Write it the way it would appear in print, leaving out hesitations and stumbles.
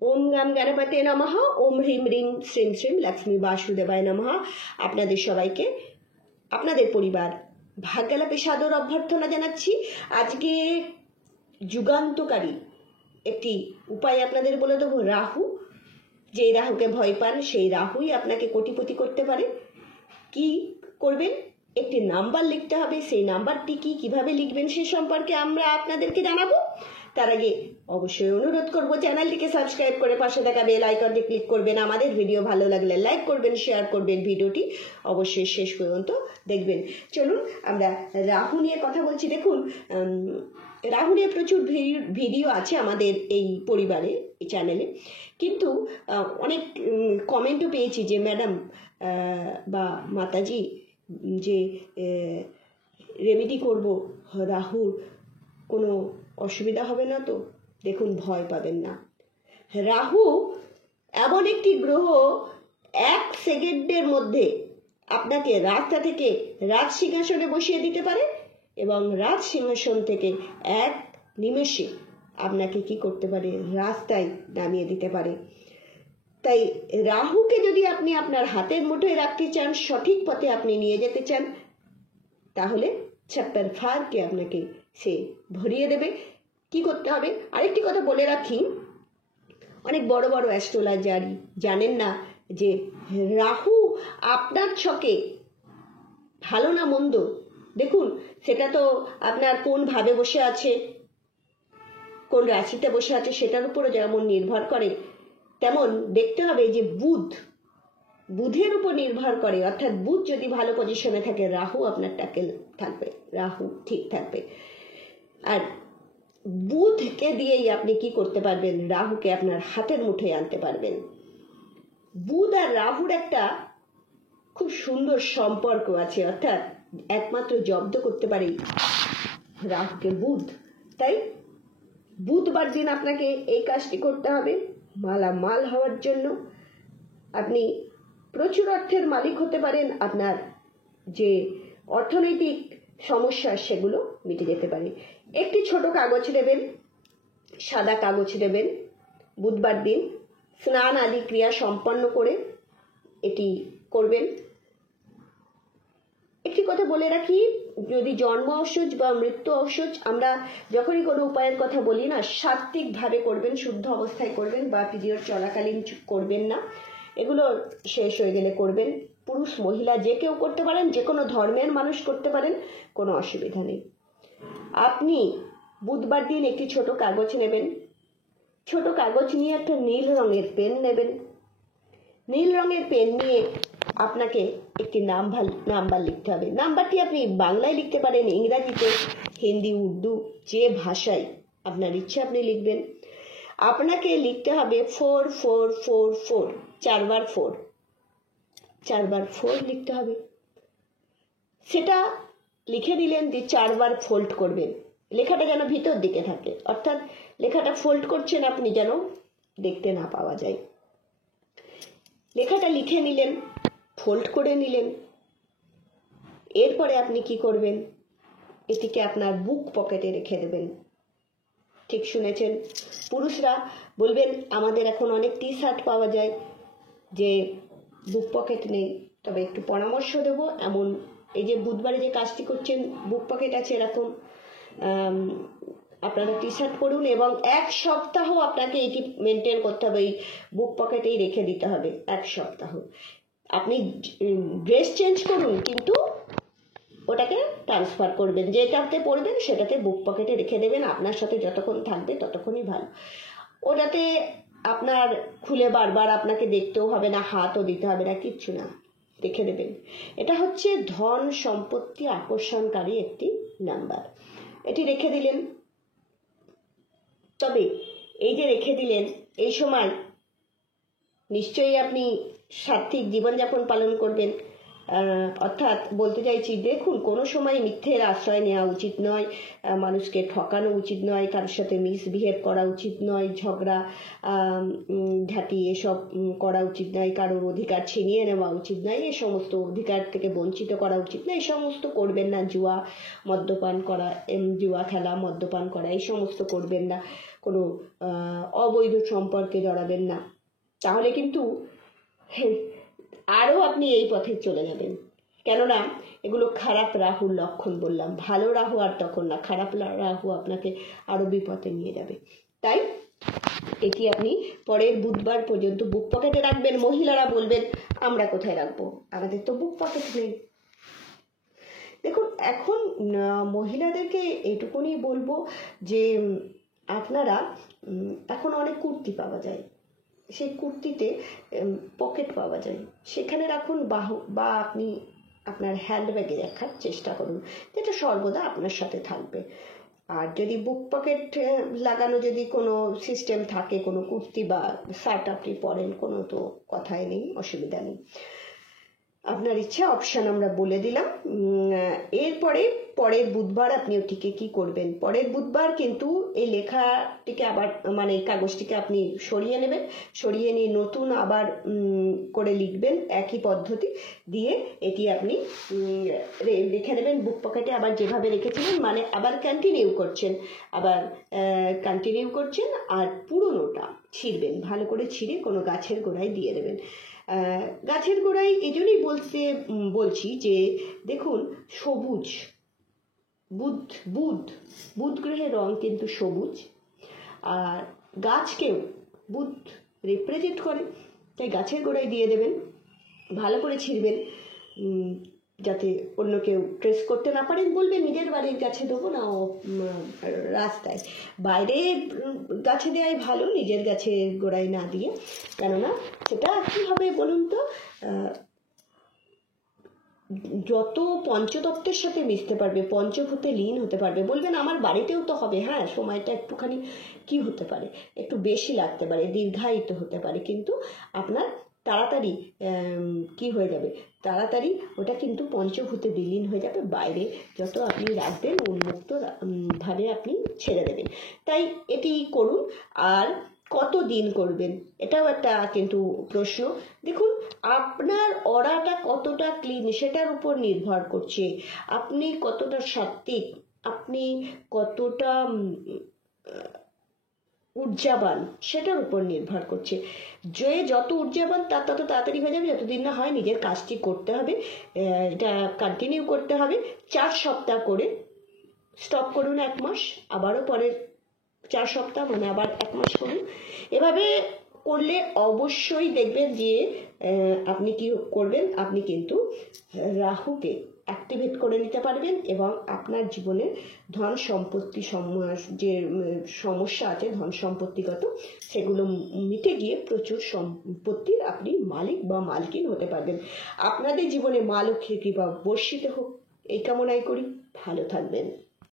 ওম গাম গণপতে নমঃ, ওম হ্রিম হ্রিম শ্রীম শ্রীম লক্ষ্মী বাসুদেবায় নমঃ। আপনাদের সবাইকে, আপনাদের পরিবার ভাগ্যালাপে সাদর অভ্যর্থনা জানাচ্ছি। আজকে যুগান্তকারী একটি উপায় আপনাদের বলে দেবো। রাহু, যে রাহুকে ভয় পান সেই রাহুই আপনাকে কোটিপতি করতে পারে। কি করবেন? একটি নাম্বার লিখতে হবে। সেই নাম্বারটি কিভাবে লিখবেন সে সম্পর্কে আমরা আপনাদেরকে জানাবো। তার আগে অবশ্যই অনুরোধ করব, চ্যানেলটিকে সাবস্ক্রাইব করে পাশে থাকা বেল আইকনটি ক্লিক করবেন। আমাদের ভিডিও ভালো লাগলে লাইক করবেন, শেয়ার করবেন। ভিডিওটি অবশ্যই শেষ পর্যন্ত দেখবেন। চলুন আমরা রাহু নিয়ে কথা বলছি। দেখুন, রাহু নিয়ে প্রচুর ভিডিও আছে আমাদের এই পরিবারে, এই চ্যানেলে, কিন্তু অনেক কমেন্টও পেয়েছি যে ম্যাডাম বা মাতাজি, যে রেমেডি করব রাহুর, কোনো অসুবিধা হবে না তো? দেখুন, ভয় পাবেন না। রাহু এমন একটি গ্রহ, 1 সেকেন্ডের মধ্যে আপনাকে রাস্তা থেকে রাজ সিংহাসনে বসিয়ে দিতে পারে এবং রাজ সিংহাসন থেকে 1 নিমেষে আপনাকে কি করতে পারে? রাস্তায় নামিয়ে দিতে পারে। তাই রাহুকে যদি আপনি আপনার হাতের মুঠোয় রাখতে চান, সঠিক পথে আপনি নিয়ে যেতে চান, তাহলে চ্যাপ্টার 5কে আপনাকে সে ভরিয়ে দেবে। কি করতে হবে? আরেকটি কথা বলে রাখি, অনেক বড় বড় অ্যাস্ট্রোলজার জানেন না যে রাহু আপনার ছকে ভালো না মন্দ। দেখুন, সেটা তো আপনার কোন ভাবে বসে আছে, কোন রাশিতে বসে আছে সেটার উপরও যেমন নির্ভর করে, তেমন দেখতে হবে যে বুধের উপর নির্ভর করে। অর্থাৎ বুধ যদি ভালো পজিশনে থাকে, রাহু আপনার টাকেল থাকবে, রাহু ঠিক থাকবে। আর বুধকে দিয়েই আপনি কি করতে পারবেন? রাহুকে আপনার হাতের মুঠোয় আনতে পারবেন। বুধ আর রাহুর একটা খুব সুন্দর সম্পর্ক আছে, অর্থাৎ একমাত্র জব্দ করতে পারে রাহুকে বুধ। তাই বুধবার দিন আপনাকে এই কাজটি করতে হবে মালামাল হওয়ার জন্য। আপনি প্রচুর অর্থের মালিক হতে পারেন। আপনার যে অর্থনৈতিক সমস্যা সেগুলো মিটে যেতে পারে। একটি ছোট কাগজ নেবেন, সাদা কাগজ নেবেন। বুধবার দিন স্নান আদি ক্রিয়া সম্পন্ন করে এটি করবেন। একটি কথা বলে রাখি, যদি জন্ম ঔষধ বা মৃত্যু ঔষধ, আমরা যখনই কোনো উপায়ের কথা বলি না, সাত্ত্বিকভাবে করবেন, শুদ্ধ অবস্থায় করবেন, বা পিরিয়ড চলাকালীন করবেন না। এগুলো শেষ হয়ে গেলে করবেন। পুরুষ মহিলা যে কেউ করতে পারেন, যে কোনো ধর্মের মানুষ করতে পারেন, কোনো অসুবিধা নেই। আপনি বুধবার দিন একটি ছোট কাগজ নেবেন। ছোট কাগজ নিয়ে একটা নীল রঙের পেন নেবেন। নীল রঙের পেন নিয়ে আপনাকে একটি নাম্বার লিখতে হবে। নাম্বারটি আপনি বাংলায় লিখতে পারেন, ইংরাজিতে, হিন্দি, উর্দু, যে ভাষায় আপনার ইচ্ছে আপনি লিখবেন। আপনাকে লিখতে হবে 4444, 4বার 4 লিখতে হবে। সেটা লিখে দিলেন, দিয়ে 4বার ফোল্ড করবেন। লেখাটা যেন ভিতর দিকে থাকে, অর্থাৎ লেখাটা ফোল্ড করছেন আপনি, যেন দেখতে না পাওয়া যায়। লেখাটা লিখে নিলেন, ফোল্ড করে নিলেন। এরপরে আপনি কি করবেন? এটিকে আপনার বুক পকেটে রেখে দেবেন। ঠিক শুনেছেন, পুরুষরা বলবেন আমাদের এখন অনেক টি-শার্ট পাওয়া যায় যে বুক পকেট নেই, তবে একটু পরামর্শ দেব। এমন এই যে বুধবারে যে কাজটি করছেন, বুক পকেট আছে এরকম, আপনারা টি-শার্ট পরুন এবং 1 সপ্তাহ আপনাকে এটি মেনটেন করতে হবে। এই বুক পকেটেই রেখে দিতে হবে 1 সপ্তাহ। আপনি ড্রেস চেঞ্জ করুন, কিন্তু ওটাকে ট্রান্সফার করবেন, যেটাতে পরবেন সেটাতে বুক পকেটে রেখে দেবেন। আপনার সাথে যতক্ষণ থাকবে ততক্ষণই ভালো। ওটাতে আপনার খুলে বারবার আপনাকে দেখতেও হবে না, হাতও দিতে হবে না, কিচ্ছু না, রেখে দেবেন। এটা হচ্ছে ধন সম্পত্তি আকর্ষণকারী একটি নাম্বার। এটি রেখে দিলেন। তবে এই যে রেখে দিলেন, এই সময় নিশ্চয়ই আপনি সাত্ত্বিক জীবনযাপন পালন করবেন। অর্থাৎ বলতে চাইছি, দেখুন, কোনো সময় মিথ্যের আশ্রয় নেওয়া উচিত নয়, মানুষকে ঠকানো উচিত নয়, কারোর সাথে মিসবিহেভ করা উচিত নয়, ঝগড়া ঝাঁটি এসব করা উচিত নয়, কারোর অধিকার ছিনিয়ে নেওয়া উচিত নয়, এই সমস্ত অধিকার থেকে বঞ্চিত করা উচিত নয়, এই সমস্ত করবেন না। জুয়া, মদ্যপান করা, জুয়া খেলা, মদ্যপান করা, এই সমস্ত করবেন না। কোনো অবৈধ সম্পর্কে জড়াবেন না, তাহলে কিন্তু আরও আপনি এই পথে চলে যাবেন। কেননা এগুলো খারাপ রাহুর লক্ষণ বললাম, ভালো রাহু আর তখন না, খারাপ রাহু আপনাকে আরও বিপদে নিয়ে যাবে। তাই এটি আপনি পরের বুধবার পর্যন্ত বুক পকেটে রাখবেন। মহিলারা বলবেন আমরা কোথায় রাখবো, আমাদের তো বুক পকেট নেই। দেখুন, এখন মহিলাদেরকে এটুকুনি বলবো যে আপনারা এখন অনেক কুর্তি পাওয়া যায়, সেই কুর্তিতে পকেট পাওয়া যায়, সেখানে রাখুন, বা আপনি আপনার হ্যান্ডব্যাগে রাখার চেষ্টা করুন, যেটা সর্বদা আপনার সাথে থাকবে। আর যদি বুক পকেট লাগানো যদি কোনো সিস্টেম থাকে, কোনো কুর্তি বা শার্ট আপনি পরেন, কোনো তো কথাই নেই, অসুবিধা নেই, আপনার ইচ্ছা, অপশান আমরা বলে দিলাম। এরপরে পরের বুধবার আপনি ওটিকে কি করবেন, পরের বুধবার কিন্তু এই লেখাটিকে আবার মানে এই কাগজটিকে আপনি সরিয়ে নেবেন, সরিয়ে নিয়ে নতুন আবার করে লিখবেন, একই পদ্ধতি দিয়ে এটি আপনি লিখে নেবেন বুক পকেটে, আবার যেভাবে রেখেছিলেন, মানে আবার কন্টিনিউ করছেন, আর পুরোনোটা ছিঁড়বেন, ভালো করে ছিঁড়ে কোনো গাছের গোড়ায় দিয়ে দেবেন। গাছের গোড়ায় এই জন্যই বলছি যে দেখুন, সবুজ, বুধ গ্রহের রং কিন্তু সবুজ, আর গাছকেও বুধ রিপ্রেজেন্ট করে, তাই গাছের গোড়ায় দিয়ে দেবেন, ভালো করে ছিঁড়বেন, যাতে অন্য কেউ ট্রেস করতে না পারেন। বলবেন নিজের বাড়ির গাছে দেবো না, রাস্তায় বাইরে গাছে দেওয়াই ভালো, নিজের গাছের গোড়ায় না দিয়ে। কেননা সেটা কী হবে বলুন তো, যত পঞ্চতত্ত্বের সাথে মিশতে পারবে, পঞ্চভূতে লীন হতে পারবে। বলবেন আমার বাড়িতেও তো হবে, হ্যাঁ, সময়টা একটুখানি কি হতে পারে, একটু বেশি লাগতে পারে, দীর্ঘায়িত হতে পারে, কিন্তু আপনার তাড়াতাড়ি কি হয়ে যাবে, তাড়াতাড়ি ওটা কিন্তু পঞ্চভূতে বিলীন হয়ে যাবে। বাইরে যত আপনি রাখবেন, উন্মুক্ত ভাবে আপনি ছেড়ে দেবেন। তাই এটি করুন। আর কত দিন করবেন, এটাও একটা কিন্তু প্রশ্ন। দেখুন, আপনার অরাটা কতটা ক্লিন সেটার উপর নির্ভর করছে, আপনি কতটা সাত্ত্বিক, আপনি কতটা ঊর্জাবান সেটার উপর নির্ভর করছে। যে যত ঊর্জাবান তার তত তাড়াতাড়ি হয়ে যাবে, যতদিন না হয় নিজের কাজটি করতে হবে, এটা কন্টিনিউ করতে হবে। 4 সপ্তাহ করে স্টপ করুন, 1 মাস, আবারও পরের 4 সপ্তাহ, মানে আবার 1 মাস করুন। এভাবে করলে অবশ্যই দেখবেন যে আপনি কি করবেন, আপনি কিন্তু রাহুকে অ্যাক্টিভেট করে নিতে পারবেন, এবং আপনার জীবনে ধন সম্পত্তি যে সমস্যা আছে ধন সম্পত্তিগত, সেগুলো মিটে গিয়ে প্রচুর সম্পত্তির আপনি মালিক বা মালকিন হতে পারবেন। আপনাদের জীবনে মা লক্ষ্মীর কৃপা বর্ষিত হোক, এই কামনাই করি। ভালো থাকবেন।